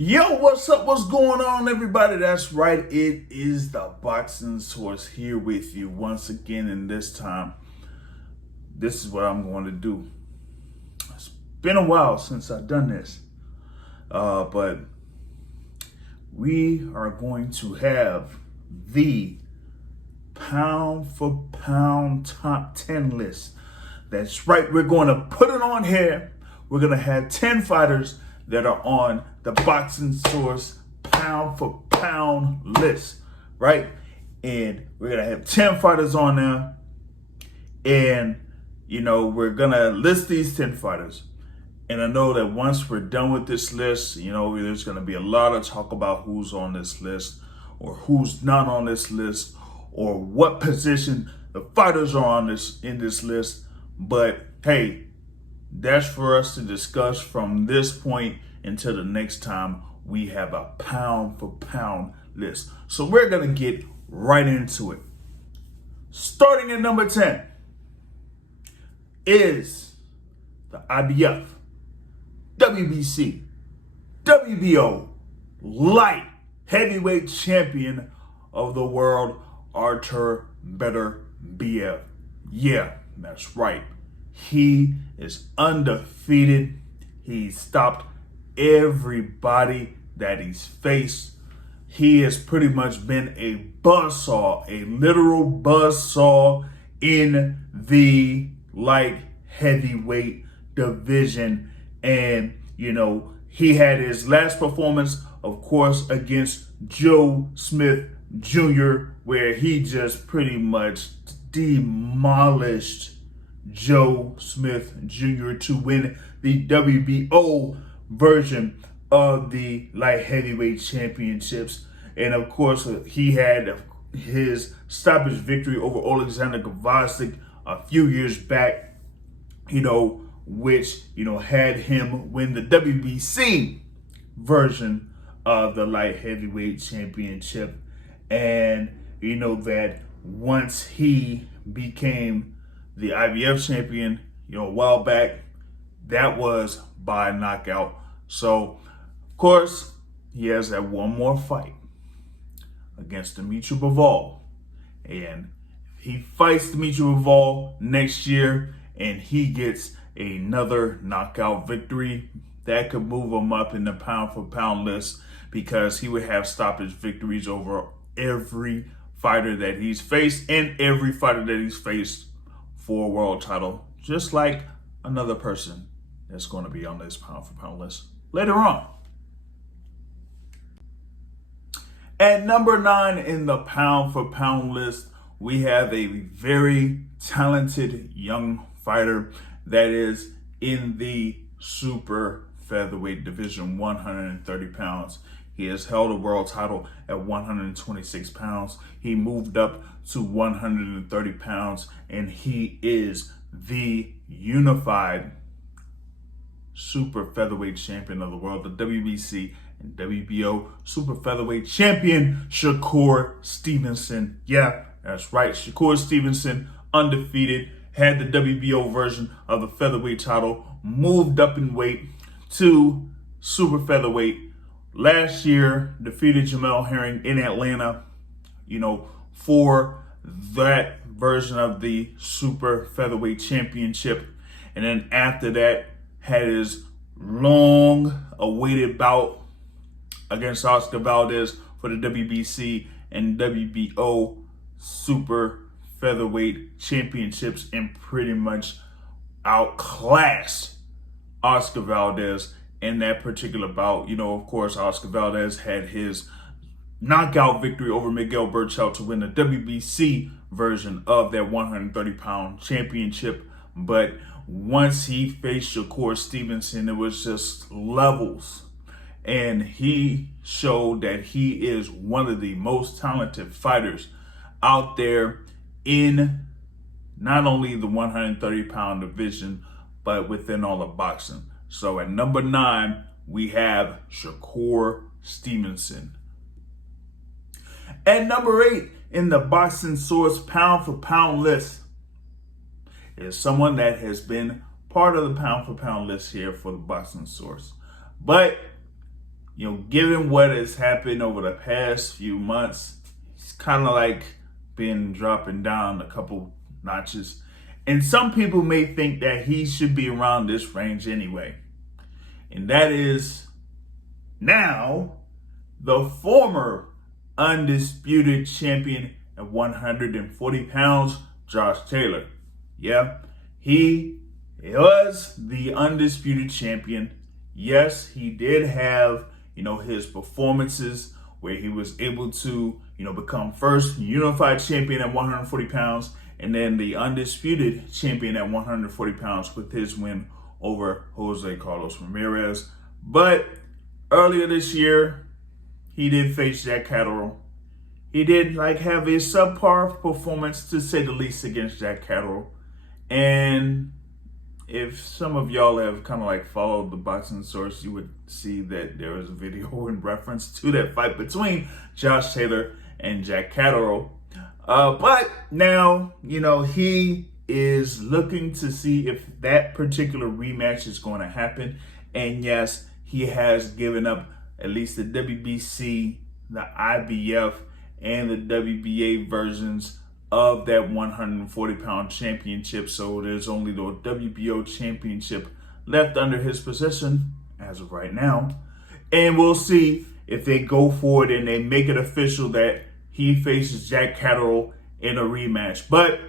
Yo, what's up? What's going on, everybody? That's right. It is the Boxing Source here with you once again. And this time, this is what I'm going to do. It's been a while since I've done this, but we are going to have the pound for pound top 10 list. That's right. We're going to put it on here. We're going to have 10 fighters that are on the Boxing Source pound for pound list, right? And we're going to have 10 fighters on there. And, we're going to list these 10 fighters. And I know that once we're done with this list, there's going to be a lot of talk about who's on this list or who's not on this list or what position the fighters are on in this list. But hey, that's for us to discuss from this point until the next time we have a pound for pound list. So we're going to get right into it. Starting at number 10 is the IBF, WBC, WBO light heavyweight champion of the world, Artur Beterbiev. Yeah, that's right. He is undefeated. He stopped everybody that he's faced. He has pretty much been a buzzsaw, a literal buzzsaw in the light heavyweight division. And, he had his last performance, of course, against Joe Smith Jr., where he just pretty much demolished Joe Smith Jr. to win the WBO version of the light heavyweight championships. And of course, he had his stoppage victory over Alexander Gvozdyk a few years back, which, had him win the WBC version of the light heavyweight championship. And, that once he became the IBF champion, a while back, that was by knockout. So, of course, he has that one more fight against Dimitri Bivol. And if he fights Dimitri Bivol next year and he gets another knockout victory, that could move him up in the pound for pound list, because he would have stoppage victories over every fighter that he's faced and every fighter that he's faced for a world title, just like another person that's going to be on this pound for pound list later on. At number 9 in the pound for pound list, we have a very talented young fighter that is in the super featherweight division, 130 pounds. He has held a world title at 126 pounds. He moved up to 130 pounds, and he is the unified super featherweight champion of the world, the WBC and WBO super featherweight champion, Shakur Stevenson. Yeah, that's right. Shakur Stevenson, undefeated, had the WBO version of the featherweight title, moved up in weight to super featherweight. Last year, defeated Jamel Herring in Atlanta, for that version of the super featherweight championship. And then after that, had his long-awaited bout against Oscar Valdez for the WBC and WBO super featherweight championships, and pretty much outclassed Oscar Valdez in that particular bout. Of course, Oscar Valdez had his knockout victory over Miguel Berchelt to win the WBC version of that 130-pound championship. But once he faced Shakur Stevenson, it was just levels. And he showed that he is one of the most talented fighters out there in not only the 130-pound division, but within all of boxing. So at number 9, we have Shakur Stevenson. At number 8 in the Boxing Source pound for pound list is someone that has been part of the pound for pound list here for the Boxing Source. But given what has happened over the past few months, he's kind of like been dropping down a couple notches. And some people may think that he should be around this range anyway. And that is now the former undisputed champion at 140 pounds, Josh Taylor. Yeah, he was the undisputed champion. Yes, he did have, his performances where he was able to, become first unified champion at 140 pounds and then the undisputed champion at 140 pounds with his win over Jose Carlos Ramirez. But earlier this year, he did face Jack Catterall. He did have a subpar performance, to say the least, against Jack Catterall. And if some of y'all have kind of followed the boxing source, you would see that there was a video in reference to that fight between Josh Taylor and Jack Catterall. But now, he is looking to see if that particular rematch is going to happen. And yes, he has given up at least the WBC, the IBF, and the WBA versions of that 140-pound championship. So there's only the WBO championship left under his possession as of right now. And we'll see if they go forward and they make it official that he faces Jack Catterall in a rematch. But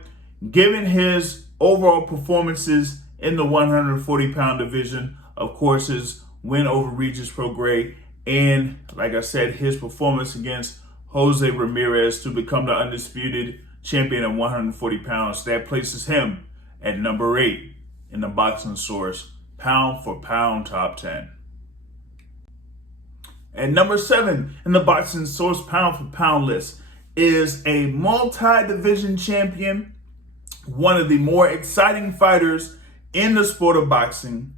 given his overall performances in the 140-pound division, of course, his win over Regis Prograis, and like I said, his performance against Jose Ramirez to become the undisputed champion at 140 pounds, that places him at number 8 in the Boxing Source pound for pound top 10. At number 7 in the Boxing Source pound for pound list is a multi-division champion, one of the more exciting fighters in the sport of boxing,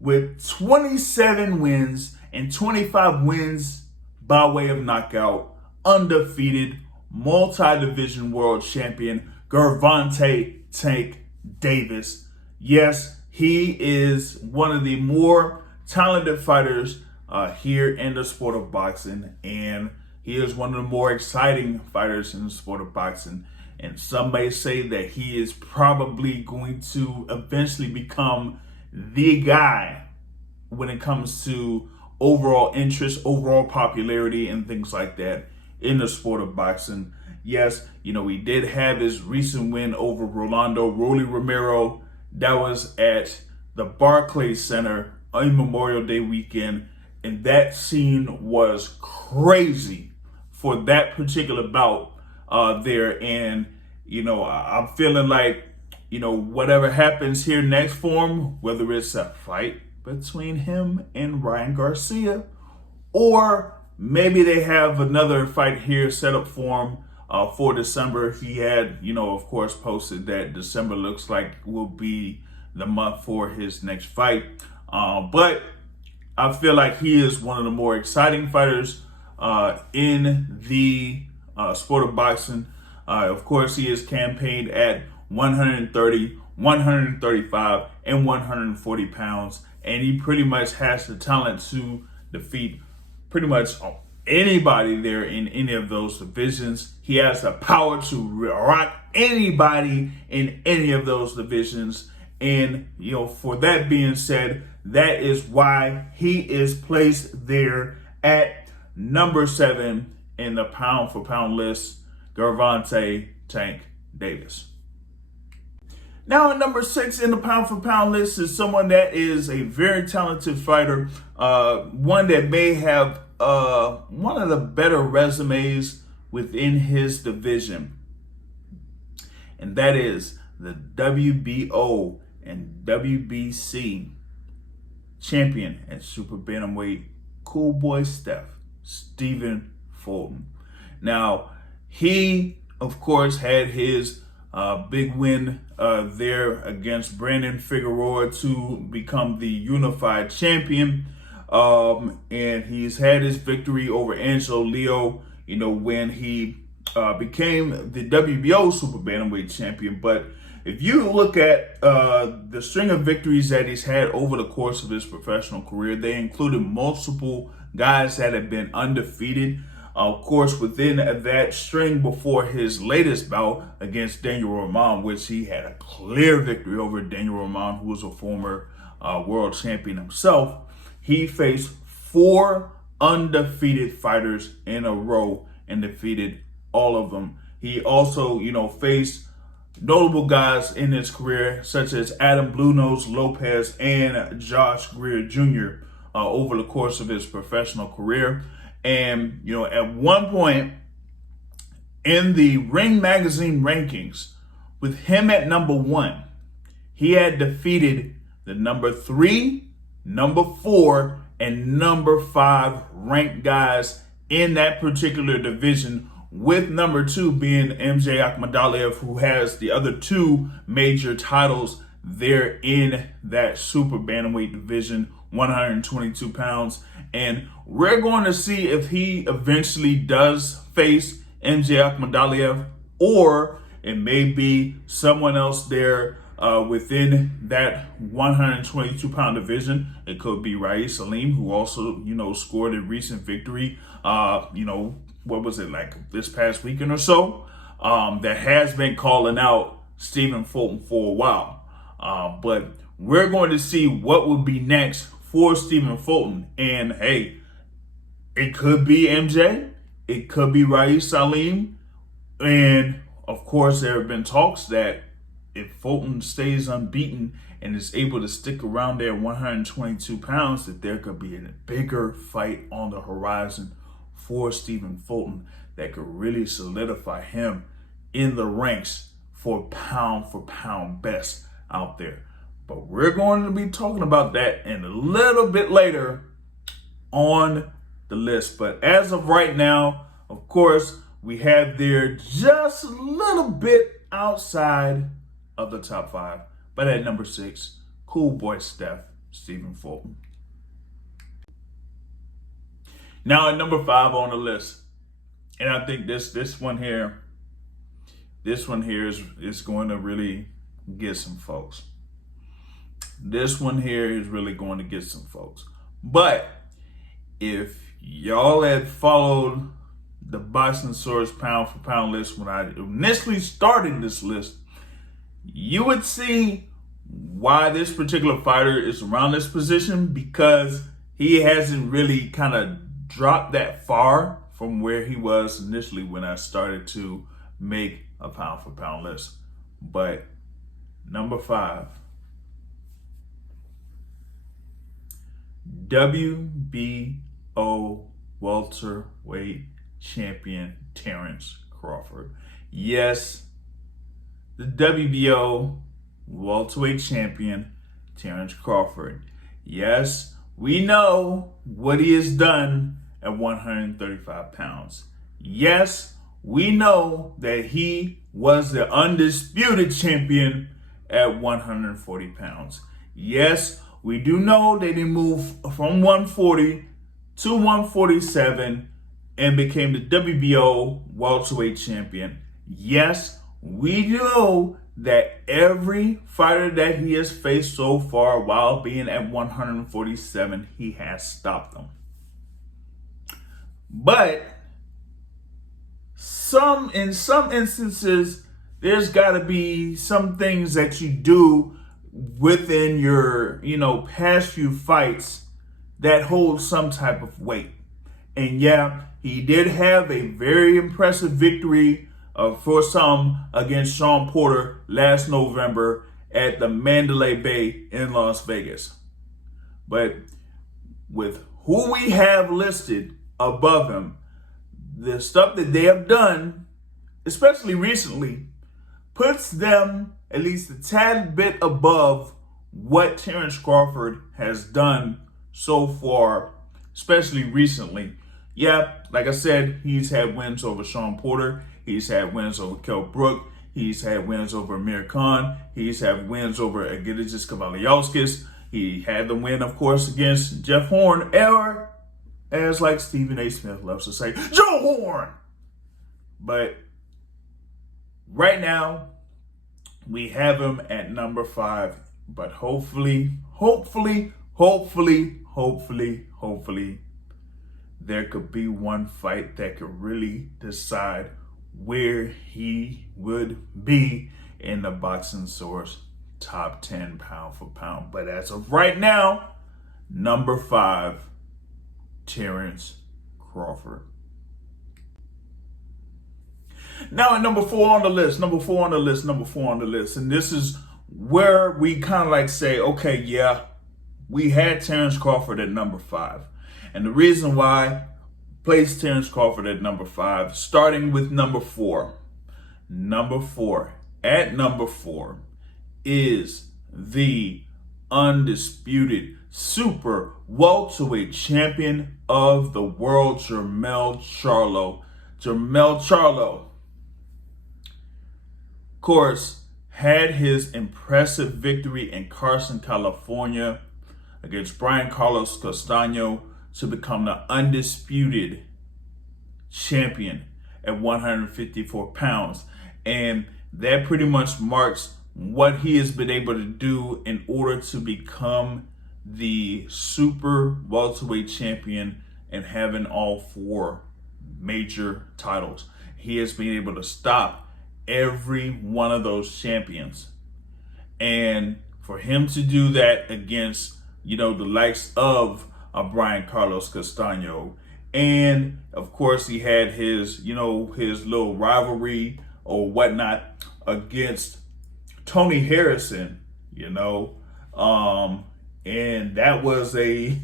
with 27 wins and 25 wins by way of knockout, undefeated multi-division world champion Gervonta Tank Davis. Yes, he is one of the more talented fighters here in the sport of boxing, and he is one of the more exciting fighters in the sport of boxing. And some may say that he is probably going to eventually become the guy when it comes to overall interest, overall popularity, and things like that in the sport of boxing. Yes, he did have his recent win over Rolando Rolly Romero. That was at the Barclays Center on Memorial Day weekend. And that scene was crazy for that particular bout there. And, I'm feeling like, whatever happens here next for him, whether it's a fight between him and Ryan Garcia, or maybe they have another fight here set up for him for December. He had, of course, posted that December looks like will be the month for his next fight. But I feel like he is one of the more exciting fighters in the sport of boxing. Of course, he is campaigned at 130, 135, and 140 pounds. And he pretty much has the talent to defeat pretty much anybody there in any of those divisions. He has the power to rock anybody in any of those divisions. And, for that being said, that is why he is placed there at number 7 in the pound for pound list, Gervonta Tank Davis. Now at number 6 in the pound for pound list is someone that is a very talented fighter, one that may have one of the better resumes within his division. And that is the WBO and WBC champion at super bantamweight, Cool Boy Stephen Fulton. Now, he, of course, had his big win there against Brandon Figueroa to become the unified champion. And he's had his victory over Angelo Leo, when he became the WBO super bantamweight champion. But if you look at the string of victories that he's had over the course of his professional career, they included multiple guys that have been undefeated. Of course, within that string before his latest bout against Daniel Roman, which he had a clear victory over Daniel Roman, who was a former world champion himself, he faced 4 undefeated fighters in a row and defeated all of them. He also, faced notable guys in his career, such as Adam Blue Nose Lopez and Josh Greer Jr. Over the course of his professional career. And, at one point in the Ring Magazine rankings, with him at number 1, he had defeated the number 3, number 4, and number 5 ranked guys in that particular division, with number 2 being MJ Akhmadaliev, who has the other 2 major titles there in that super bantamweight division, 122 pounds. And we're going to see if he eventually does face MJ Akhmadaliev, or it may be someone else there within that 122 pound division. It could be Rais Salim, who also, scored a recent victory, what was it, like this past weekend or so, that has been calling out Stephen Fulton for a while. But we're going to see what would be next for Stephen Fulton. And hey, it could be MJ, it could be Rais Salim. And of course, there have been talks that if Fulton stays unbeaten and is able to stick around there 122 pounds, that there could be a bigger fight on the horizon for Stephen Fulton that could really solidify him in the ranks for pound best out there. But we're going to be talking about that in a little bit later on the list. But as of right now, of course, we have there just a little bit outside of the top 5. But at number 6, Cool Boy Steph, Stephen Fulton. Now at number 5 on the list, and I think this one here is going to really get some folks. This one here is really going to get some folks. But if y'all had followed the Boxing Source pound for pound list when I initially started this list, you would see why this particular fighter is around this position, because he hasn't really kind of dropped that far from where he was initially when I started to make a pound for pound list. But number 5, WBO welterweight champion Terrence Crawford. Yes, the WBO welterweight champion Terrence Crawford. Yes, we know what he has done at 135 pounds. Yes, we know that he was the undisputed champion at 140 pounds. Yes, we do know that he moved from 140 to 147 and became the WBO welterweight champion. Yes, we know that every fighter that he has faced so far while being at 147, he has stopped them. But in some instances, there's got to be some things that you do within your, past few fights that hold some type of weight. And yeah, he did have a very impressive victory for some against Sean Porter last November at the Mandalay Bay in Las Vegas. But with who we have listed above him, the stuff that they have done, especially recently, puts them at least a tad bit above what Terrence Crawford has done so far, especially recently. Yeah, like I said, he's had wins over Sean Porter. He's had wins over Kell Brook. He's had wins over Amir Khan. He's had wins over Egidijus Kavaliauskas. He had the win, of course, against Jeff Horn, or as like Stephen A. Smith loves to say, Joe Horn. But right now, we have him at number 5. But hopefully, there could be one fight that could really decide where he would be in the Boxing Source top 10 pound for pound. But as of right now, number 5, Terrence Crawford. Now at number 4 on the list, and this is where we kind of like say, okay, yeah, we had Terrence Crawford at number 5. And the reason why I placed Terrence Crawford at number 5, starting with number 4. At number 4 is the undisputed super welterweight champion of the world, Jermell Charlo. Of course, had his impressive victory in Carson, California against Brian Carlos Castaño to become the undisputed champion at 154 pounds. And that pretty much marks what he has been able to do in order to become the super welterweight champion and having all 4 major titles. He has been able to stop every one of those champions. And for him to do that against, the likes of Brian Carlos Castaño, and of course he had his, his little rivalry or whatnot against Tony Harrison, and that was a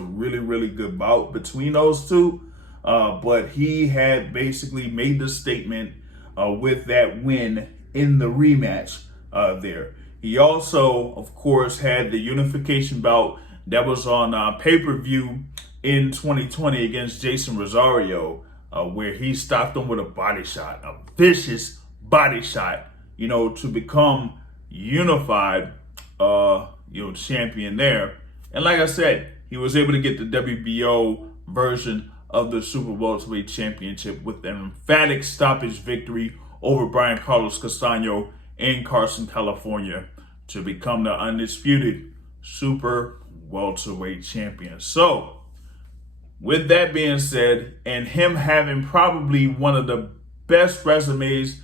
really, really good bout between those two. But he had basically made the statement with that win in the rematch there. He also, of course, had the unification bout that was on pay-per-view in 2020 against Jason Rosario, where he stopped him with a body shot, a vicious body shot, to become unified, champion there. And like I said, he was able to get the WBO version of the Super Welterweight Championship with an emphatic stoppage victory over Brian Carlos Castaño in Carson, California, to become the undisputed Super Welterweight Champion. So, with that being said, and him having probably one of the best resumes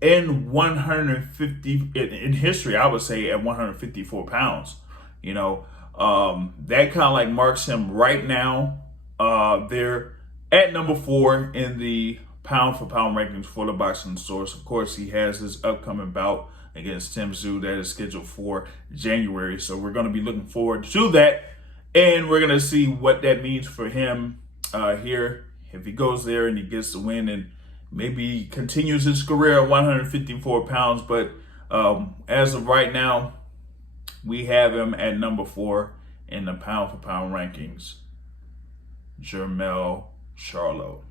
in 150 in history, I would say, at 154 pounds, that kind of like marks him right now there at number 4 in the pound for pound rankings for the Boxing Source. Of course, he has this upcoming bout against Tim Tszyu that is scheduled for January. So we're going to be looking forward to that. And we're going to see what that means for him here. If he goes there and he gets the win and maybe continues his career at 154 pounds. But as of right now, we have him at number 4 in the pound for pound rankings. Jermell Charlo.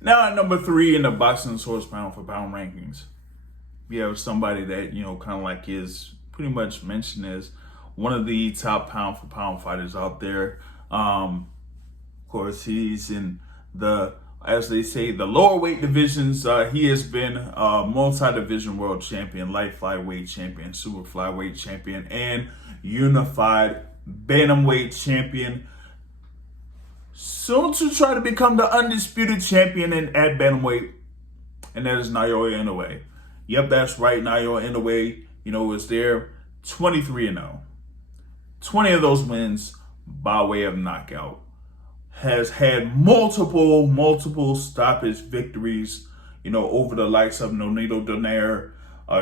Now at number 3 in the Boxing Source pound for pound rankings, we have somebody that, kind of like is pretty much mentioned as one of the top pound for pound fighters out there. Of course, he's in the, as they say, the lower weight divisions. He has been a multi-division world champion, light flyweight champion, super flyweight champion, and unified bantamweight champion. Soon to try to become the undisputed champion at bantamweight, and that is Naoya Inoue. Yep, that's right. Naoya Inoue, is there 23-0. 20 of those wins by way of knockout. Has had multiple stoppage victories, over the likes of Nonito Donaire,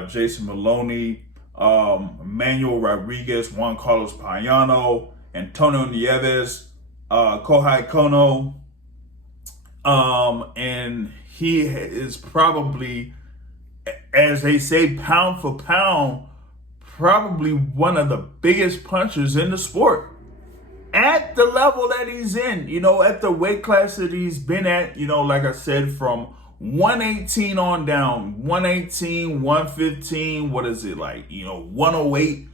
Jason Maloney, Manuel Rodriguez, Juan Carlos Payano, Antonio Nieves, Kohai Kono, and he is probably, as they say, pound for pound, probably one of the biggest punchers in the sport. At the level that he's in, at the weight class that he's been at, like I said, from 118 on down, 118, 115, what is it like, 108.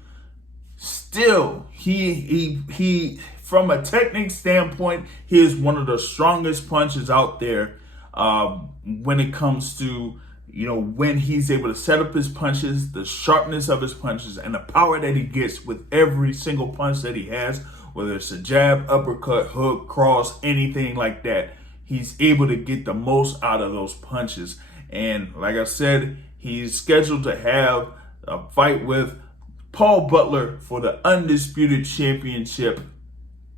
Still, he from a technique standpoint, he is one of the strongest punchers out there when it comes to, when he's able to set up his punches, the sharpness of his punches, and the power that he gets with every single punch that he has, whether it's a jab, uppercut, hook, cross, anything like that, he's able to get the most out of those punches. And like I said, he's scheduled to have a fight with Paul Butler for the undisputed championship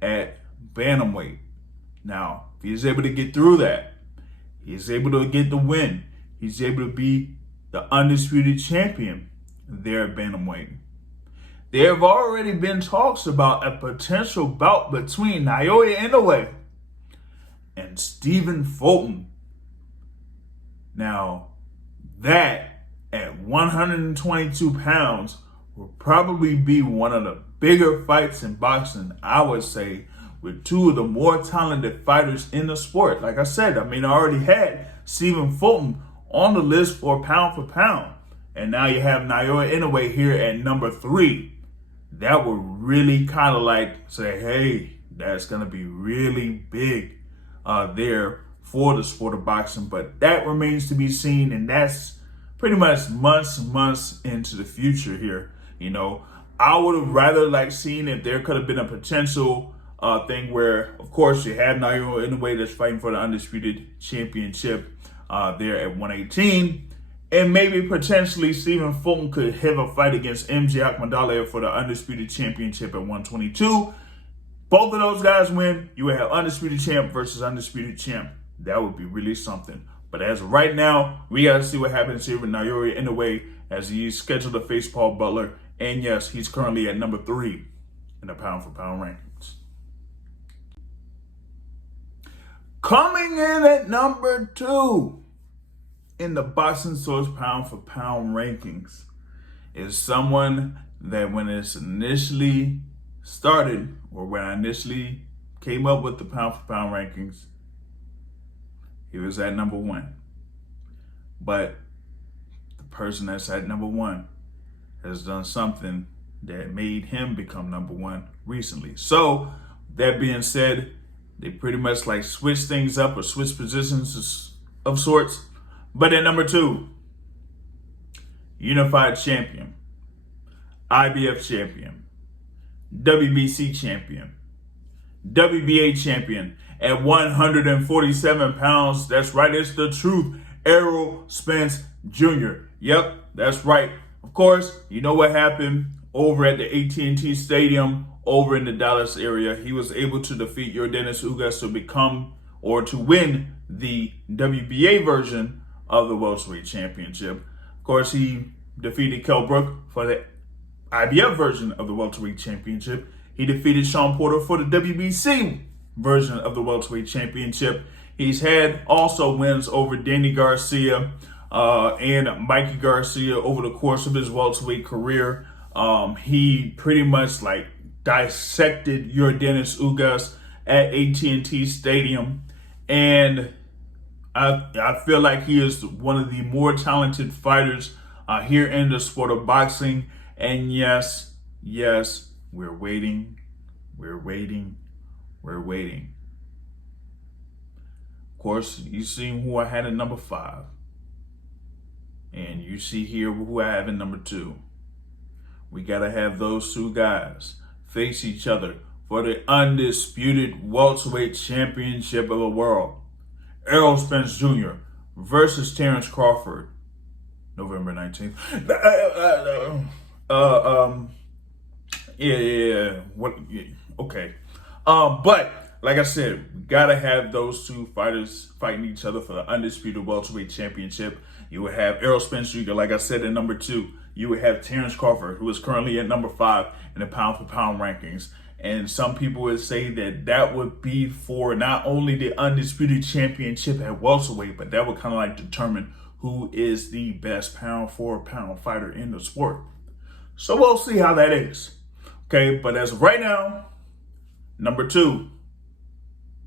at bantamweight. Now, if he's able to get through that, he's able to get the win. He's able to be the undisputed champion there at bantamweight. There have already been talks about a potential bout between Naoya Inoue and Stephen Fulton. Now, that at 122 pounds will probably be one of the bigger fights in boxing, I would say, with two of the more talented fighters in the sport. Like I said, I already had Stephen Fulton on the list for pound, and now you have Naoya Inoue here at number 3. That would really kind of like say, hey, that's going to be really big there for the sport of boxing. But that remains to be seen, and that's pretty much months into the future here. I would have rather seen if there could have been a potential thing where, of course, you have Naoya Inoue that's fighting for the undisputed championship there at 118. And maybe potentially Stephen Fulton could have a fight against MJ Akhmadaliev for the undisputed championship at 122. Both of those guys win. You would have undisputed champ versus undisputed champ. That would be really something. But as of right now, we got to see what happens here with Naoya Inoue as he's scheduled to face Paul Butler. And yes, he's currently at number 3 in the pound-for-pound rankings. Coming in at number 2 in the Boxing Source pound-for-pound rankings is someone that when it's initially started, or when I initially came up with the pound-for-pound rankings, he was at number 1. But the person that's at number 1 has done something that made him become number 1 recently. So, that being said, they pretty much switch things up or switch positions of sorts. But at number 2, unified champion, IBF champion, WBC champion, WBA champion at 147 pounds. That's right, it's the truth. Errol Spence Jr. Yep, that's right. Of course, you know what happened over at the AT&T Stadium over in the Dallas area. He was able to defeat Yordenis Ugas to win the WBA version of the welterweight championship. Of course, he defeated Kell Brook for the IBF version of the welterweight championship. He defeated Sean Porter for the WBC version of the welterweight championship. He's had also wins over Danny Garcia and Mikey Garcia over the course of his welterweight career. He pretty much dissected Yordenis Ugas at AT&T Stadium, and I feel like he is one of the more talented fighters here in the sport of boxing. And yes, we're waiting. Of course, you see who I had at number 5. And you see here who I have in number 2. We got to have those two guys face each other for the undisputed welterweight championship of the world. Errol Spence Jr. versus Terrence Crawford, November 19th. Okay. But like I said, we gotta have those two fighters fighting each other for the undisputed welterweight championship. You would have Errol Spence Jr., like I said, at number 2. You would have Terrence Crawford, who is currently at number 5 in the pound-for-pound rankings. And some people would say that would be for not only the undisputed championship at welterweight, but that would kind of determine who is the best pound-for-pound fighter in the sport. So we'll see how that is. Okay, but as of right now, number 2,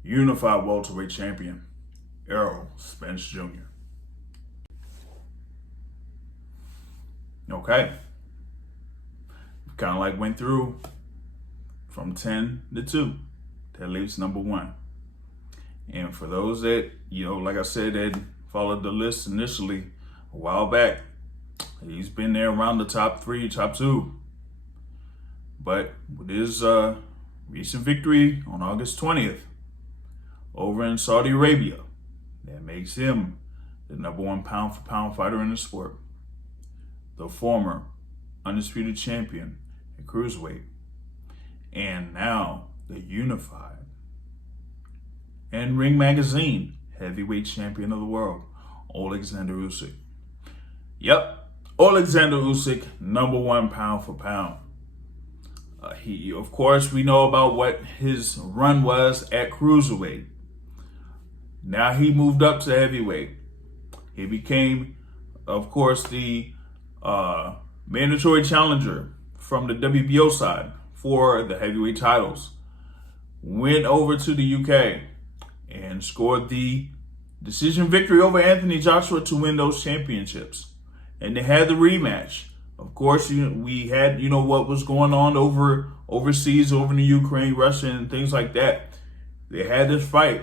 unified welterweight champion, Errol Spence Jr. Okay. Kind of went through from 10 to 2. That leaves number 1. And for those that, like I said, that followed the list initially, a while back. He's been there around the top 3, top 2. But with his recent victory on August 20th over in Saudi Arabia, that makes him the #1 pound-for-pound fighter in the sport. The former undisputed champion at cruiserweight. And now the unified and Ring Magazine heavyweight champion of the world, Alexander Usyk. Yep, Alexander Usyk, #1 pound-for-pound. Of course, we know about what his run was at cruiserweight. Now he moved up to heavyweight. He became, of course, the mandatory challenger from the WBO side for the heavyweight titles. Went over to the UK and scored the decision victory over Anthony Joshua to win those championships. And they had the rematch. Of course, we had, what was going on overseas, over in the Ukraine, Russia, and things like that. They had this fight.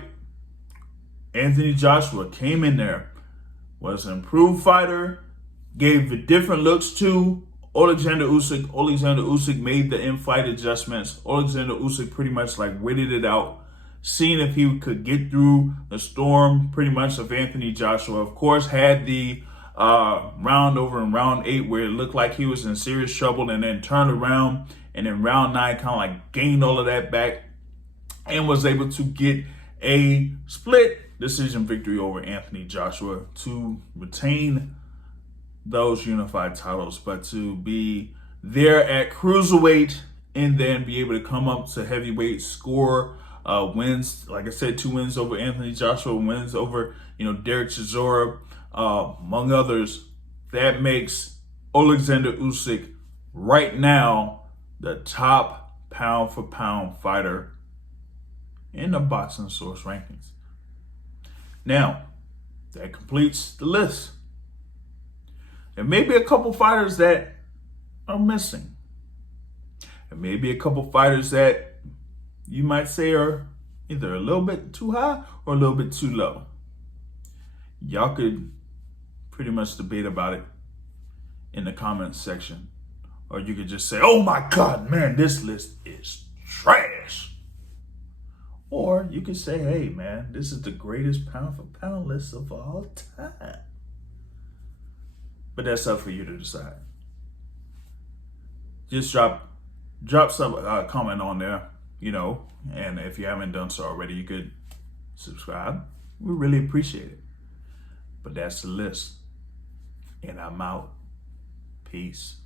Anthony Joshua came in there, was an improved fighter, gave different looks to Alexander Usyk. Alexander Usyk made the in-fight adjustments. Alexander Usyk pretty much waited it out, seeing if he could get through the storm pretty much of Anthony Joshua. Of course, had the round over in round 8 where it looked like he was in serious trouble, and then turned around and in round 9 kind of gained all of that back and was able to get a split decision victory over Anthony Joshua to retain those unified titles, but to be there at cruiserweight and then be able to come up to heavyweight, score wins, like I said, 2 wins over Anthony Joshua, wins over Derek Chisora, among others. That makes Alexander Usyk right now the top pound-for-pound fighter in the Boxing Source rankings. Now, that completes the list. There may be a couple fighters that are missing. There may be a couple fighters that you might say are either a little bit too high or a little bit too low. Y'all could pretty much debate about it in the comments section. Or you could just say, oh my God, man, this list is trash. Or you could say, hey, man, this is the greatest pound-for-pound list of all time. But that's up for you to decide. Just drop some comment on there, and if you haven't done so already, you could subscribe. We really appreciate it. But that's the list. And I'm out. Peace.